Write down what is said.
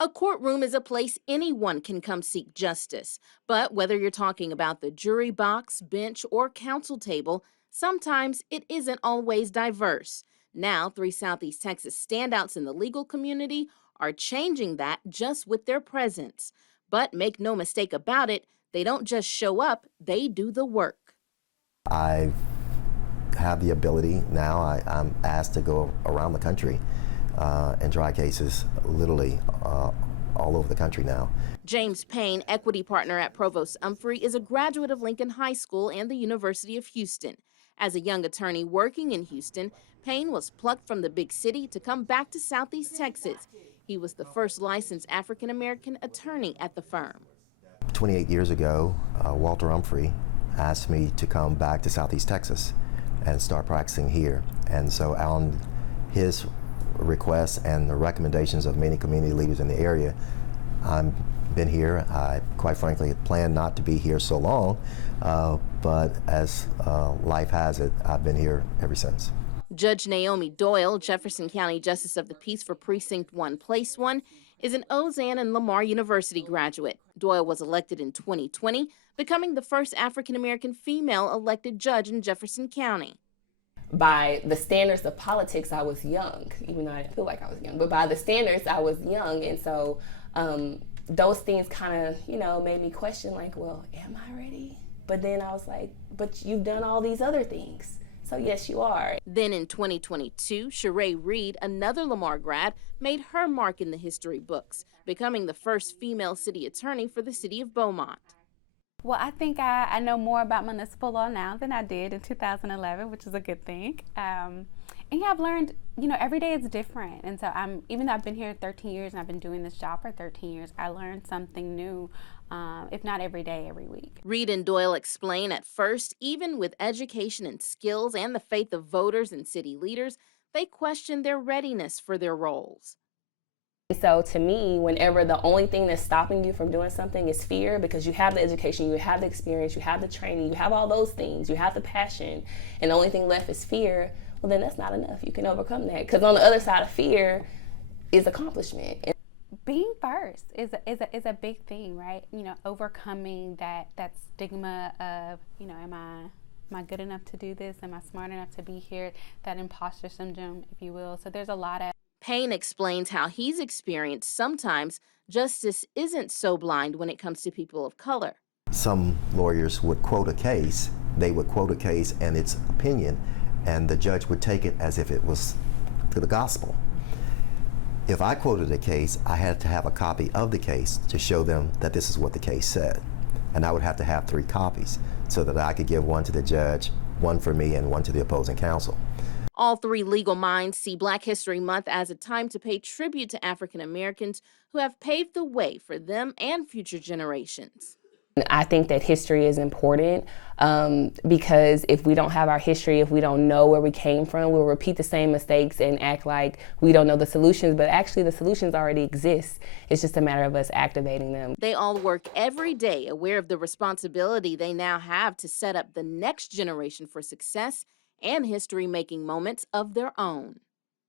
A courtroom is a place anyone can come seek justice. But whether you're talking about the jury box, bench, or counsel table, sometimes it isn't always diverse. Now, three Southeast Texas standouts in the legal community are changing that just with their presence. But make no mistake about it, they don't just show up, they do the work. I have the ability now, I'm asked to go around the country and try cases literally all over the country now. James Payne, equity partner at Provost Umphrey, is a graduate of Lincoln High School and the University of Houston. As a young attorney working in Houston, Payne was plucked from the big city to come back to Southeast Texas. He was the first licensed African American attorney at the firm. 28 years ago, Walter Umphrey asked me to come back to Southeast Texas and start practicing here. And so on his requests and the recommendations of many community leaders in the area, I've been here. I, quite frankly, planned not to be here so long, but as life has it, I've been here ever since. Judge Naomi Doyle, Jefferson County Justice of the Peace for Precinct 1, Place 1, is an Ozanne and Lamar University graduate. Doyle was elected in 2020, becoming the first African American female elected judge in Jefferson County. By the standards of politics, I was young, even though I didn't feel like I was young. But by the standards, I was young, and so those things kind of, made me question, like, well, am I ready? But then I was like, but you've done all these other things, so yes, you are. Then in 2022, Sheree Reed, another Lamar grad, made her mark in the history books, becoming the first female city attorney for the city of Beaumont. Well, I think I know more about municipal law now than I did in 2011, which is a good thing. And yeah, I've learned, every day is different. And so even though I've been here 13 years and I've been doing this job for 13 years, I learned something new, if not every day, every week. Reed and Doyle explain at first, even with education and skills and the faith of voters and city leaders, they question their readiness for their roles. So to me, whenever the only thing that's stopping you from doing something is fear, because you have the education, you have the experience, you have the training, you have all those things, you have the passion, and the only thing left is fear, well, then that's not enough. You can overcome that, because on the other side of fear is accomplishment. Being first is a big thing, right? Overcoming that stigma of, am I good enough to do this? Am I smart enough to be here? That imposter syndrome, if you will. So there's a lot of. Payne explains how he's experienced sometimes justice isn't so blind when it comes to people of color. Some lawyers would quote a case, they would quote a case and its opinion, and the judge would take it as if it was to the gospel. If I quoted a case, I had to have a copy of the case to show them that this is what the case said. And I would have to have 3 copies so that I could give one to the judge, one for me, and one to the opposing counsel. All 3 legal minds see Black History Month as a time to pay tribute to African Americans who have paved the way for them and future generations. I think that history is important because if we don't have our history, if we don't know where we came from, we'll repeat the same mistakes and act like we don't know the solutions, but actually the solutions already exist. It's just a matter of us activating them. They all work every day aware of the responsibility they now have to set up the next generation for success and history-making moments of their own.